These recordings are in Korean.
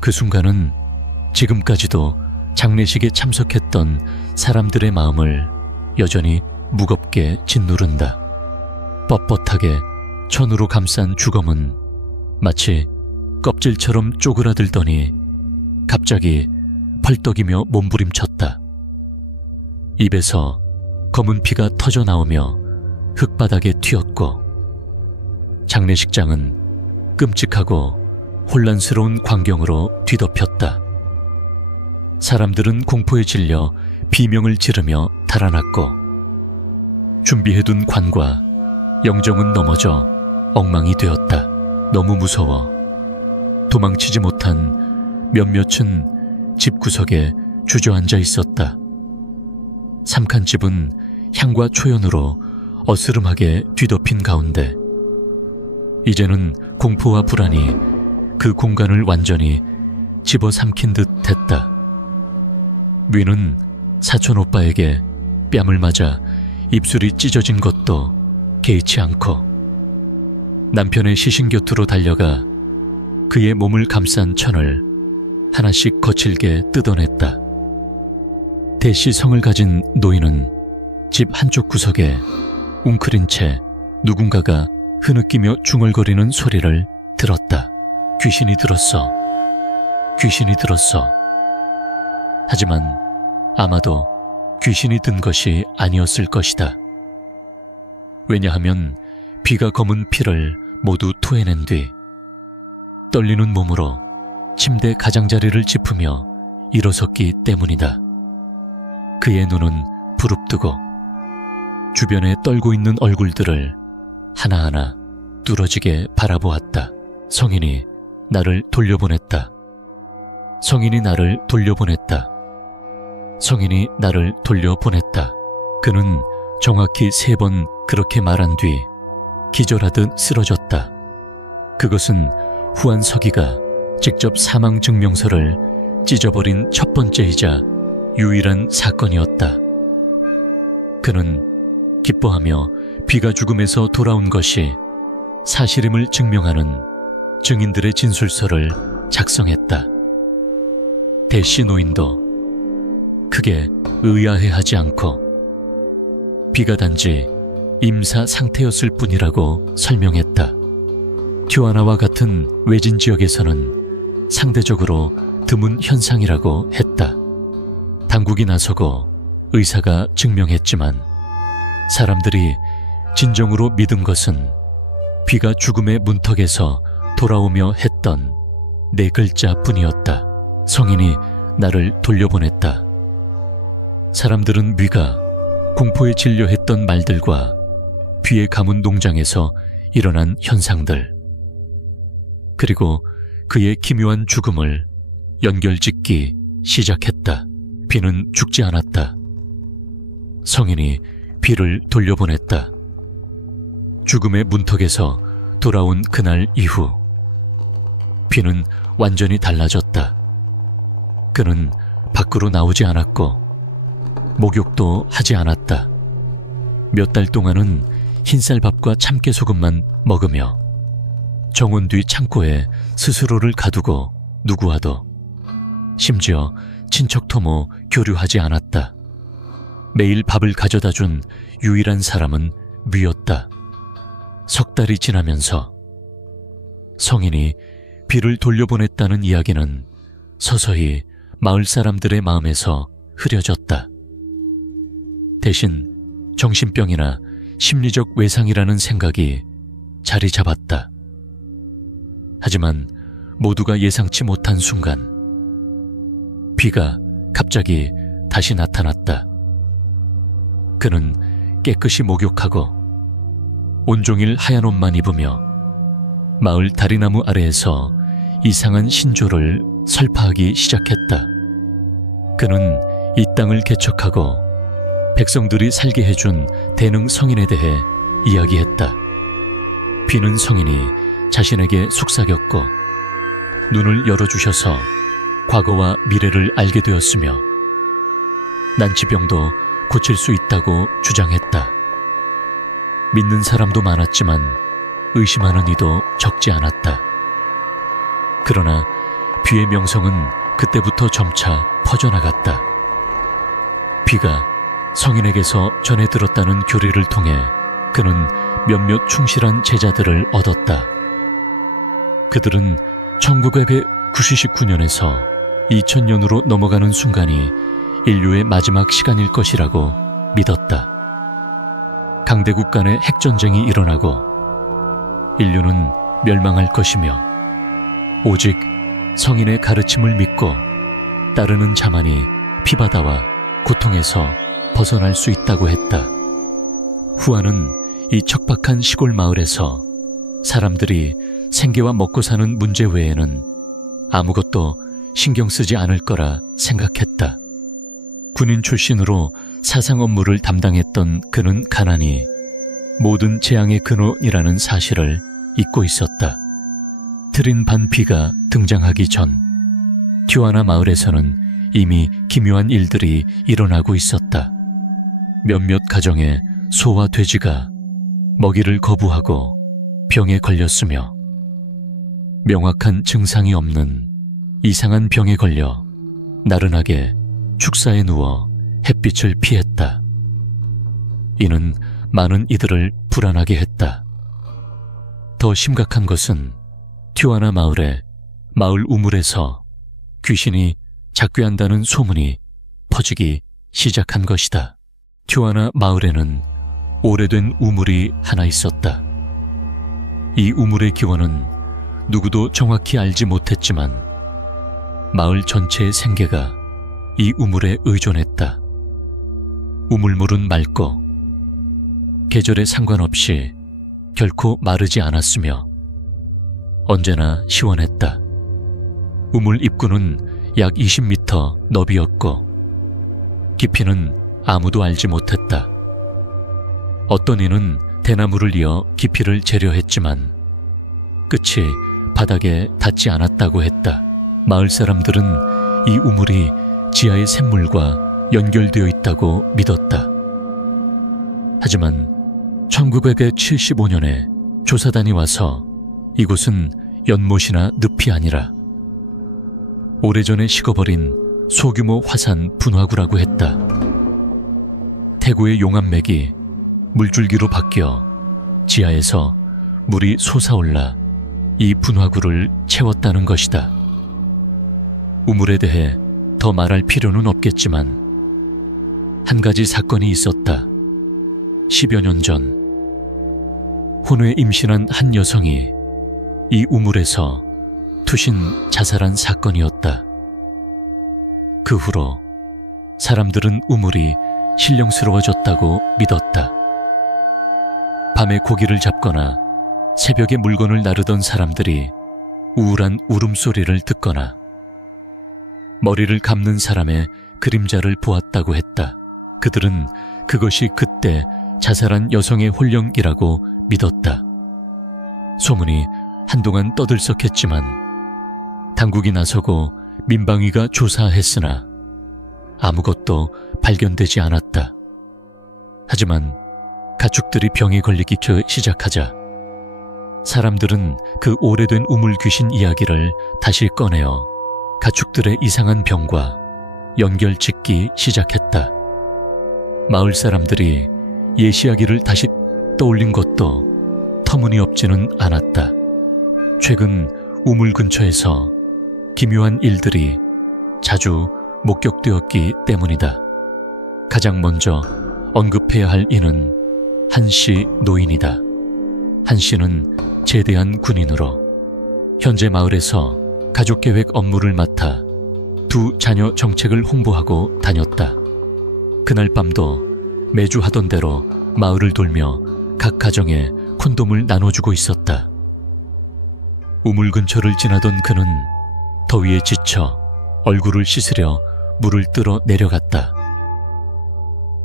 그 순간은 지금까지도 장례식에 참석했던 사람들의 마음을 여전히 무겁게 짓누른다. 뻣뻣하게 천으로 감싼 주검은 마치 껍질처럼 쪼그라들더니 갑자기 펄떡이며 몸부림쳤다. 입에서 검은 피가 터져 나오며 흙바닥에 튀었고 장례식장은 끔찍하고 혼란스러운 광경으로 뒤덮였다. 사람들은 공포에 질려 비명을 지르며 달아났고 준비해둔 관과 영정은 넘어져 엉망이 되었다. 너무 무서워 도망치지 못한 몇몇은 집구석에 주저앉아 있었다. 삼칸집은 향과 초연으로 어스름하게 뒤덮인 가운데 이제는 공포와 불안이 그 공간을 완전히 집어삼킨 듯 했다. 위는 사촌 오빠에게 뺨을 맞아 입술이 찢어진 것도 개의치 않고 남편의 시신 곁으로 달려가 그의 몸을 감싼 천을 하나씩 거칠게 뜯어냈다. 대씨 성을 가진 노인은 집 한쪽 구석에 웅크린 채 누군가가 흐느끼며 중얼거리는 소리를 들었다. 귀신이 들었어. 귀신이 들었어. 하지만 아마도 귀신이 든 것이 아니었을 것이다. 왜냐하면 비가 검은 피를 모두 토해낸 뒤 떨리는 몸으로 침대 가장자리를 짚으며 일어섰기 때문이다. 그의 눈은 부릅뜨고 주변에 떨고 있는 얼굴들을 하나하나 뚫어지게 바라보았다. 성인이 나를 돌려보냈다. 성인이 나를 돌려보냈다. 성인이 나를 돌려보냈다. 그는 정확히 3번 그렇게 말한 뒤 기절하듯 쓰러졌다. 그것은 후안서기가 직접 사망증명서를 찢어버린 첫 번째이자 유일한 사건이었다. 그는 기뻐하며 비가 죽음에서 돌아온 것이 사실임을 증명하는 증인들의 진술서를 작성했다. 대씨 노인도 크게 의아해하지 않고 비가 단지 임사 상태였을 뿐이라고 설명했다. 튜아나와 같은 외진 지역에서는 상대적으로 드문 현상이라고 했다. 당국이 나서고 의사가 증명했지만 사람들이 진정으로 믿은 것은 비가 죽음의 문턱에서 돌아오며 했던 4글자뿐이었다. 성인이 나를 돌려보냈다. 사람들은 위가 공포에 질려 했던 말들과 비에 가문 농장에서 일어난 현상들, 그리고 그의 기묘한 죽음을 연결짓기 시작했다. 비는 죽지 않았다. 성인이 비를 돌려보냈다. 죽음의 문턱에서 돌아온 그날 이후 비는 완전히 달라졌다. 그는 밖으로 나오지 않았고 목욕도 하지 않았다. 몇 달 동안은 흰쌀밥과 참깨소금만 먹으며 정원 뒤 창고에 스스로를 가두고 누구와도, 심지어 친척토모 교류하지 않았다. 매일 밥을 가져다 준 유일한 사람은 위였다. 3달이 지나면서 성인이 비를 돌려보냈다는 이야기는 서서히 마을 사람들의 마음에서 흐려졌다. 대신 정신병이나 심리적 외상이라는 생각이 자리 잡았다. 하지만 모두가 예상치 못한 순간 비가 갑자기 다시 나타났다. 그는 깨끗이 목욕하고 온종일 하얀 옷만 입으며 마을 다리나무 아래에서 이상한 신조를 설파하기 시작했다. 그는 이 땅을 개척하고 백성들이 살게 해준 대능 성인에 대해 이야기했다. 비는 성인이 자신에게 속삭였고 눈을 열어주셔서 과거와 미래를 알게 되었으며 난치병도 고칠 수 있다고 주장했다. 믿는 사람도 많았지만 의심하는 이도 적지 않았다. 그러나 비의 명성은 그때부터 점차 퍼져나갔다. 비가 성인에게서 전해 들었다는 교리를 통해 그는 몇몇 충실한 제자들을 얻었다. 그들은 1999년에서 2000년으로 넘어가는 순간이 인류의 마지막 시간일 것이라고 믿었다. 강대국 간의 핵전쟁이 일어나고 인류는 멸망할 것이며 오직 성인의 가르침을 믿고 따르는 자만이 피바다와 고통에서 벗어날 수 있다고 했다. 후아는 이 척박한 시골 마을에서 사람들이 생계와 먹고 사는 문제 외에는 아무것도 신경 쓰지 않을 거라 생각했다. 군인 출신으로 사상 업무를 담당했던 그는 가난이 모든 재앙의 근원이라는 사실을 잊고 있었다. 트린 반 비가 등장하기 전 튜아나 마을에서는 이미 기묘한 일들이 일어나고 있었다. 몇몇 가정의 소와 돼지가 먹이를 거부하고 병에 걸렸으며 명확한 증상이 없는 이상한 병에 걸려 나른하게 축사에 누워 햇빛을 피했다. 이는 많은 이들을 불안하게 했다. 더 심각한 것은 튜아나 마을의 마을 우물에서 귀신이 작귀한다는 소문이 퍼지기 시작한 것이다. 튜아나 마을에는 오래된 우물이 하나 있었다. 이 우물의 기원은 누구도 정확히 알지 못했지만 마을 전체의 생계가 이 우물에 의존했다. 우물물은 맑고 계절에 상관없이 결코 마르지 않았으며 언제나 시원했다. 우물 입구는 약 20m 너비였고 깊이는 아무도 알지 못했다. 어떤 이는 대나무를 이어 깊이를 재려했지만 끝이 바닥에 닿지 않았다고 했다. 마을 사람들은 이 우물이 지하의 샘물과 연결되어 있다고 믿었다. 하지만 1975년에 조사단이 와서 이곳은 연못이나 늪이 아니라 오래전에 식어버린 소규모 화산 분화구라고 했다. 태고의 용암맥이 물줄기로 바뀌어 지하에서 물이 솟아올라 이 분화구를 채웠다는 것이다. 우물에 대해 더 말할 필요는 없겠지만 한 가지 사건이 있었다. 10여 년 전 혼외 임신한 한 여성이 이 우물에서 투신 자살한 사건이었다. 그 후로 사람들은 우물이 신령스러워졌다고 믿었다. 밤에 고기를 잡거나 새벽에 물건을 나르던 사람들이 우울한 울음소리를 듣거나 머리를 감는 사람의 그림자를 보았다고 했다. 그들은 그것이 그때 자살한 여성의 혼령이라고 믿었다. 소문이 한동안 떠들썩했지만 당국이 나서고 민방위가 조사했으나 아무것도 발견되지 않았다. 하지만 가축들이 병에 걸리기 시작하자 사람들은 그 오래된 우물 귀신 이야기를 다시 꺼내어 가축들의 이상한 병과 연결짓기 시작했다. 마을 사람들이 예시하기를 다시 떠올린 것도 터무니없지는 않았다. 최근 우물 근처에서 기묘한 일들이 자주 목격되었기 때문이다. 가장 먼저 언급해야 할 이는 한씨 노인이다. 한씨는 제대한 군인으로 현재 마을에서 가족계획 업무를 맡아 두 자녀 정책을 홍보하고 다녔다. 그날 밤도 매주 하던 대로 마을을 돌며 각 가정에 콘돔을 나눠주고 있었다. 우물 근처를 지나던 그는 더위에 지쳐 얼굴을 씻으려 물을 뜰어 내려갔다.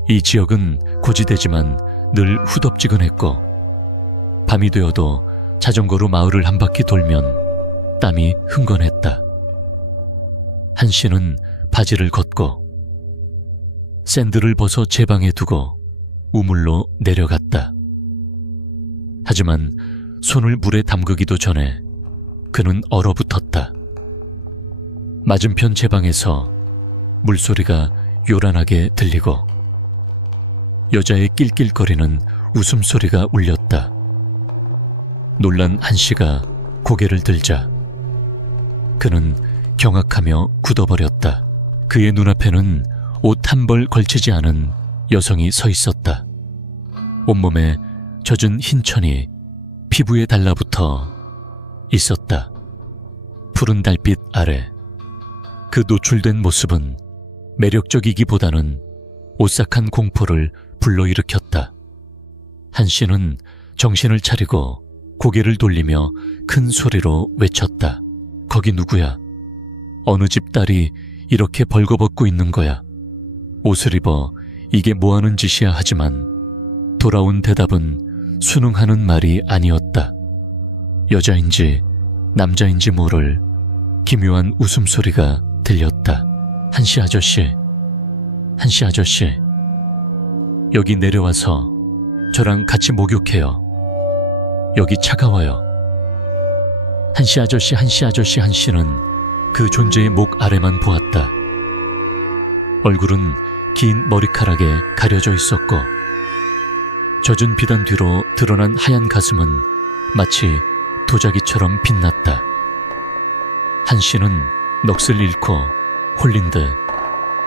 이 지역은 고지대지만 늘 후덥지근했고 밤이 되어도 자전거로 마을을 한 바퀴 돌면 땀이 흥건했다. 한씨는 바지를 걷고 샌들을 벗어 제 방에 두고 우물로 내려갔다. 하지만 손을 물에 담그기도 전에 그는 얼어붙었다. 맞은편 제방에서 물소리가 요란하게 들리고 여자의 낄낄거리는 웃음소리가 울렸다. 놀란 한씨가 고개를 들자 그는 경악하며 굳어버렸다. 그의 눈앞에는 옷 한 벌 걸치지 않은 여성이 서 있었다. 온몸에 젖은 흰 천이 피부에 달라붙어 있었다. 푸른 달빛 아래 그 노출된 모습은 매력적이기보다는 오싹한 공포를 불러일으켰다. 한씨는 정신을 차리고 고개를 돌리며 큰 소리로 외쳤다. 거기 누구야? 어느 집 딸이 이렇게 벌거벗고 있는 거야? 옷을 입어 이게 뭐하는 짓이야 하지만 돌아온 대답은 순응하는 말이 아니었다. 여자인지 남자인지 모를 기묘한 웃음소리가 들렸다. 한씨 아저씨, 한씨 아저씨, 여기 내려와서 저랑 같이 목욕해요. 여기 차가워요. 한씨 아저씨, 한씨 아저씨. 한씨는 그 존재의 목 아래만 보았다. 얼굴은 긴 머리카락에 가려져 있었고 젖은 비단 뒤로 드러난 하얀 가슴은 마치 도자기처럼 빛났다. 한씨는 넋을 잃고 홀린 듯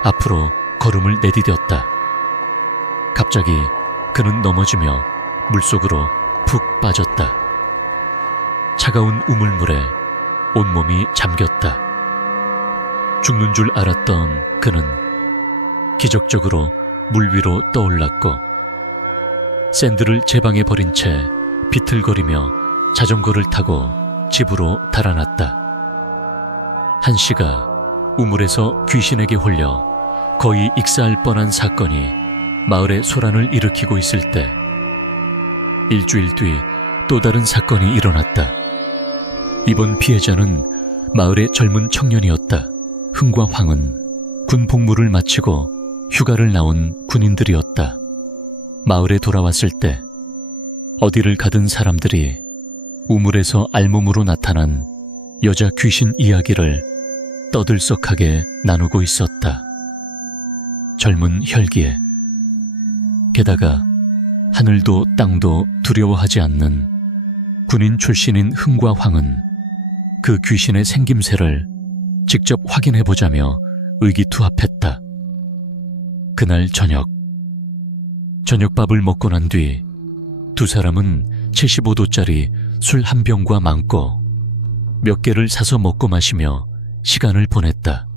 앞으로 걸음을 내디뎠다. 갑자기 그는 넘어지며 물속으로 푹 빠졌다. 차가운 우물물에 온몸이 잠겼다. 죽는 줄 알았던 그는 기적적으로 물 위로 떠올랐고 샌들을 제 방에 버린 채 비틀거리며 자전거를 타고 집으로 달아났다. 한씨가 우물에서 귀신에게 홀려 거의 익사할 뻔한 사건이 마을에 소란을 일으키고 있을 때 일주일 뒤 또 다른 사건이 일어났다. 이번 피해자는 마을의 젊은 청년이었다. 흥과 황은 군 복무를 마치고 휴가를 나온 군인들이었다. 마을에 돌아왔을 때 어디를 가든 사람들이 우물에서 알몸으로 나타난 여자 귀신 이야기를 떠들썩하게 나누고 있었다. 젊은 혈기에 게다가 하늘도 땅도 두려워하지 않는 군인 출신인 흥과 황은 그 귀신의 생김새를 직접 확인해보자며 의기투합했다. 그날 저녁밥을 먹고 난 뒤 두 사람은 75도짜리 술 한 병과 망고 몇 개를 사서 먹고 마시며 시간을 보냈다.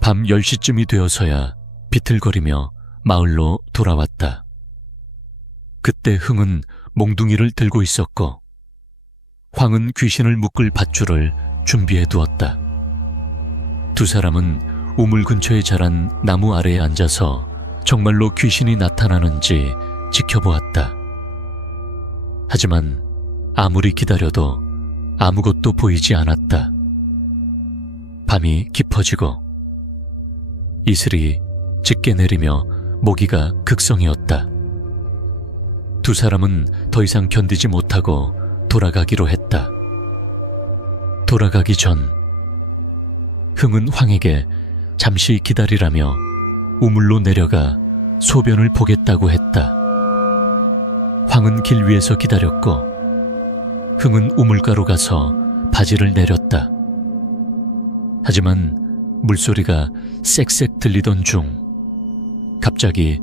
밤 10시쯤이 되어서야 비틀거리며 마을로 돌아왔다. 그때 흥은 몽둥이를 들고 있었고 황은 귀신을 묶을 밧줄을 준비해 두었다. 두 사람은 우물 근처에 자란 나무 아래에 앉아서 정말로 귀신이 나타나는지 지켜보았다. 하지만 아무리 기다려도 아무것도 보이지 않았다. 밤이 깊어지고 이슬이 짙게 내리며 모기가 극성이었다. 두 사람은 더 이상 견디지 못하고 돌아가기로 했다. 돌아가기 전 흥은 황에게 잠시 기다리라며 우물로 내려가 소변을 보겠다고 했다. 황은 길 위에서 기다렸고 흥은 우물가로 가서 바지를 내렸다. 하지만 물소리가 쌕쌕 들리던 중 갑자기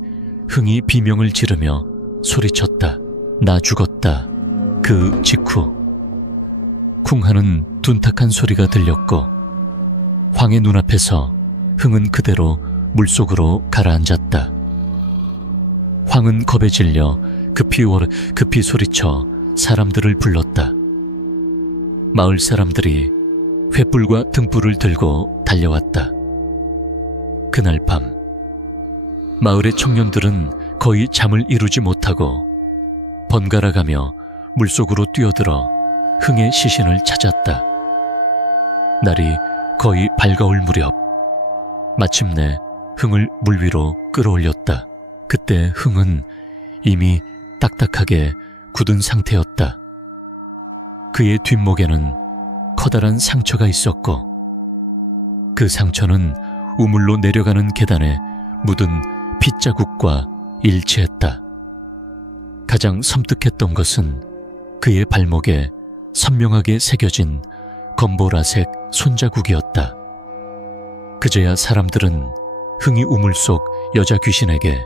흥이 비명을 지르며 소리쳤다. 나 죽었다. 그 직후 쿵하는 둔탁한 소리가 들렸고 황의 눈앞에서 흥은 그대로 물속으로 가라앉았다. 황은 겁에 질려 급히 소리쳐 사람들을 불렀다. 마을 사람들이 횃불과 등불을 들고 달려왔다. 그날 밤 마을의 청년들은 거의 잠을 이루지 못하고 번갈아가며 물속으로 뛰어들어 흥의 시신을 찾았다. 날이 거의 밝아올 무렵 마침내 흥을 물 위로 끌어올렸다. 그때 흥은 이미 딱딱하게 굳은 상태였다. 그의 뒷목에는 커다란 상처가 있었고 그 상처는 우물로 내려가는 계단에 묻은 핏자국과 일치했다. 가장 섬뜩했던 것은 그의 발목에 선명하게 새겨진 검보라색 손자국이었다. 그제야 사람들은 흥이 우물 속 여자 귀신에게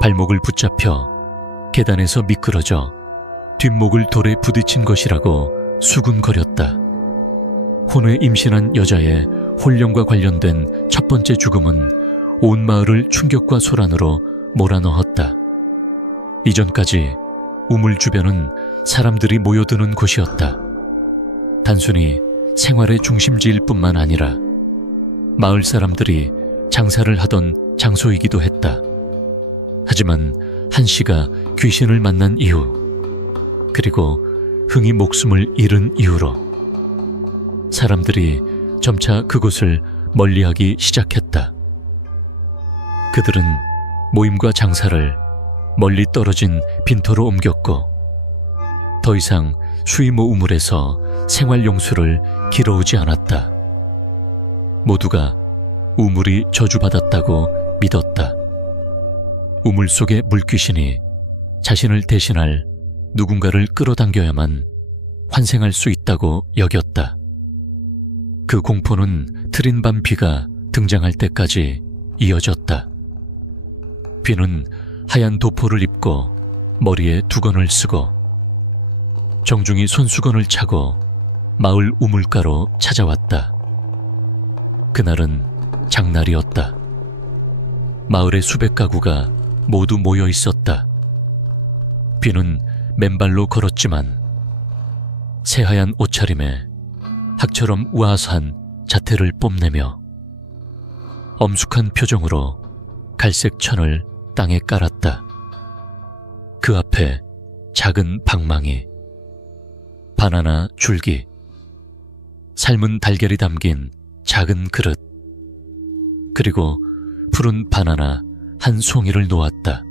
발목을 붙잡혀 계단에서 미끄러져 뒷목을 돌에 부딪힌 것이라고 수군거렸다. 혼외 임신한 여자의 혼령과 관련된 첫 번째 죽음은 온 마을을 충격과 소란으로 몰아넣었다. 이전까지 우물 주변은 사람들이 모여드는 곳이었다. 단순히 생활의 중심지일 뿐만 아니라 마을 사람들이 장사를 하던 장소이기도 했다. 하지만 한씨가 귀신을 만난 이후, 그리고 흥이 목숨을 잃은 이후로 사람들이 점차 그곳을 멀리하기 시작했다. 그들은 모임과 장사를 멀리 떨어진 빈터로 옮겼고 더 이상 수의모 우물에서 생활용수를 길어오지 않았다. 모두가 우물이 저주받았다고 믿었다. 우물 속의 물귀신이 자신을 대신할 누군가를 끌어당겨야만 환생할 수 있다고 여겼다. 그 공포는 트린 밤 비가 등장할 때까지 이어졌다. 비는 하얀 도포를 입고 머리에 두건을 쓰고 정중히 손수건을 차고 마을 우물가로 찾아왔다. 그날은 장날이었다. 마을의 수백 가구가 모두 모여 있었다. 비는 맨발로 걸었지만 새하얀 옷차림에 학처럼 우아한 자태를 뽐내며 엄숙한 표정으로 갈색 천을 땅에 깔았다. 그 앞에 작은 방망이, 바나나 줄기, 삶은 달걀이 담긴 작은 그릇, 그리고 푸른 바나나 한 송이를 놓았다.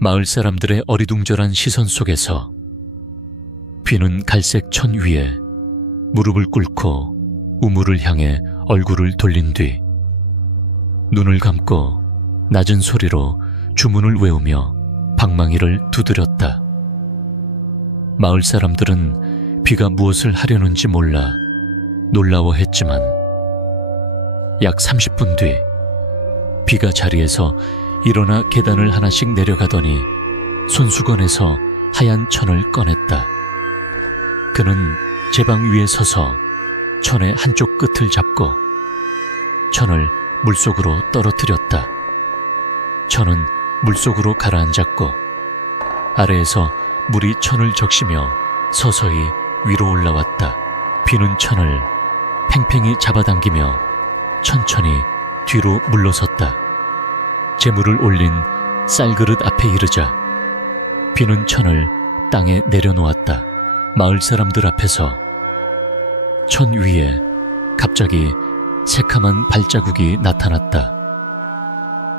마을 사람들의 어리둥절한 시선 속에서 비는 갈색 천 위에 무릎을 꿇고 우물을 향해 얼굴을 돌린 뒤 눈을 감고 낮은 소리로 주문을 외우며 방망이를 두드렸다. 마을 사람들은 비가 무엇을 하려는지 몰라 놀라워했지만 약 30분 뒤 비가 자리에서 일어나 계단을 하나씩 내려가더니 손수건에서 하얀 천을 꺼냈다. 그는 제방 위에 서서 천의 한쪽 끝을 잡고 천을 물속으로 떨어뜨렸다. 천은 물속으로 가라앉았고 아래에서 물이 천을 적시며 서서히 위로 올라왔다. 비는 천을 팽팽히 잡아당기며 천천히 뒤로 물러섰다. 재물을 올린 쌀그릇 앞에 이르자 비는 천을 땅에 내려놓았다. 마을 사람들 앞에서 천 위에 갑자기 새카만 발자국이 나타났다.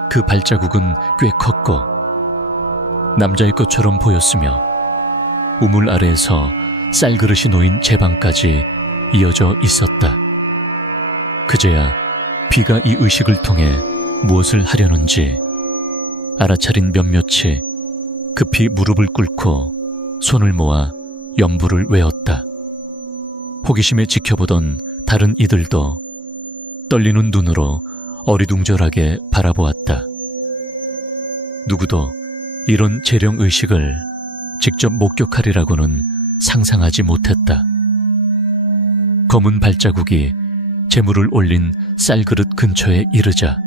그 발자국은 꽤 컸고 남자의 것처럼 보였으며 우물 아래에서 쌀그릇이 놓인 제방까지 이어져 있었다. 그제야 비가 이 의식을 통해 무엇을 하려는지 알아차린 몇몇이 급히 무릎을 꿇고 손을 모아 연부를 외웠다. 호기심에 지켜보던 다른 이들도 떨리는 눈으로 어리둥절하게 바라보았다. 누구도 이런 재령의식을 직접 목격하리라고는 상상하지 못했다. 검은 발자국이 재물을 올린 쌀그릇 근처에 이르자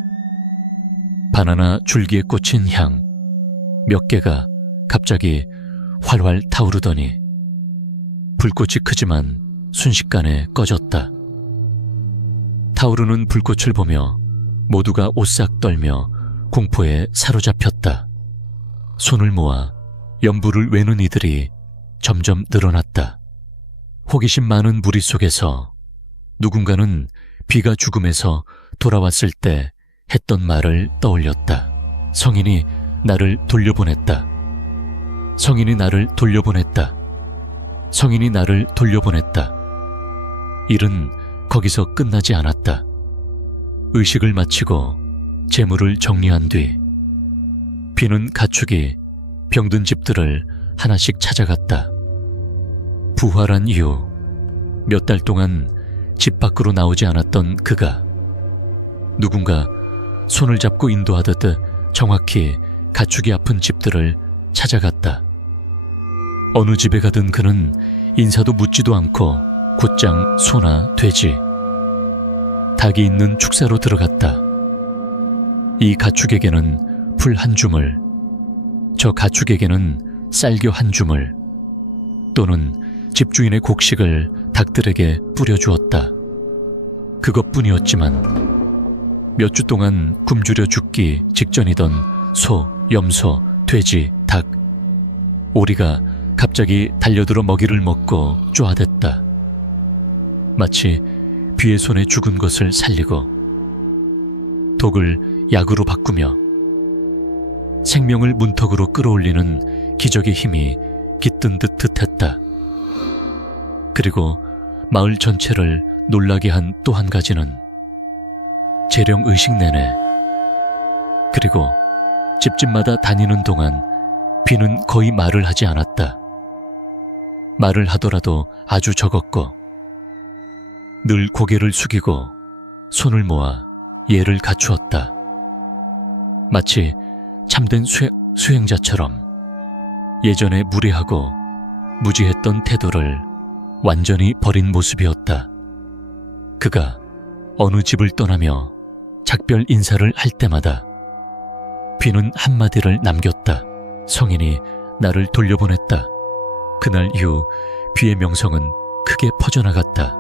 바나나 줄기에 꽂힌 향 몇 개가 갑자기 활활 타오르더니 불꽃이 크지만 순식간에 꺼졌다. 타오르는 불꽃을 보며 모두가 오싹 떨며 공포에 사로잡혔다. 손을 모아 연부를 외는 이들이 점점 늘어났다. 호기심 많은 무리 속에서 누군가는 비가 죽음에서 돌아왔을 때 했던 말을 떠올렸다. 성인이 나를 돌려보냈다. 성인이 나를 돌려보냈다. 성인이 나를 돌려보냈다. 일은 거기서 끝나지 않았다. 의식을 마치고 재물을 정리한 뒤 비는 가축이 병든 집들을 하나씩 찾아갔다. 부활한 이후 몇 달 동안 집 밖으로 나오지 않았던 그가 누군가 손을 잡고 인도하듯 정확히 가축이 아픈 집들을 찾아갔다. 어느 집에 가든 그는 인사도 묻지도 않고 곧장 소나 돼지, 닭이 있는 축사로 들어갔다. 이 가축에게는 풀 한 주물, 저 가축에게는 쌀겨 한 주물, 또는 집주인의 곡식을 닭들에게 뿌려주었다. 그것뿐이었지만 몇 주 동안 굶주려 죽기 직전이던 소, 염소, 돼지, 닭, 오리가 갑자기 달려들어 먹이를 먹고 쪼아댔다. 마치 비의 손에 죽은 것을 살리고 독을 약으로 바꾸며 생명을 문턱으로 끌어올리는 기적의 힘이 깃든 듯 했다. 그리고 마을 전체를 놀라게 한 또 한 가지는 재령 의식 내내 그리고 집집마다 다니는 동안 비는 거의 말을 하지 않았다. 말을 하더라도 아주 적었고 늘 고개를 숙이고 손을 모아 예를 갖추었다. 마치 참된 수행자처럼 예전에 무례하고 무지했던 태도를 완전히 버린 모습이었다. 그가 어느 집을 떠나며 작별 인사를 할 때마다 비는 한마디를 남겼다. 성인이 나를 돌려보냈다. 그날 이후 비의 명성은 크게 퍼져나갔다.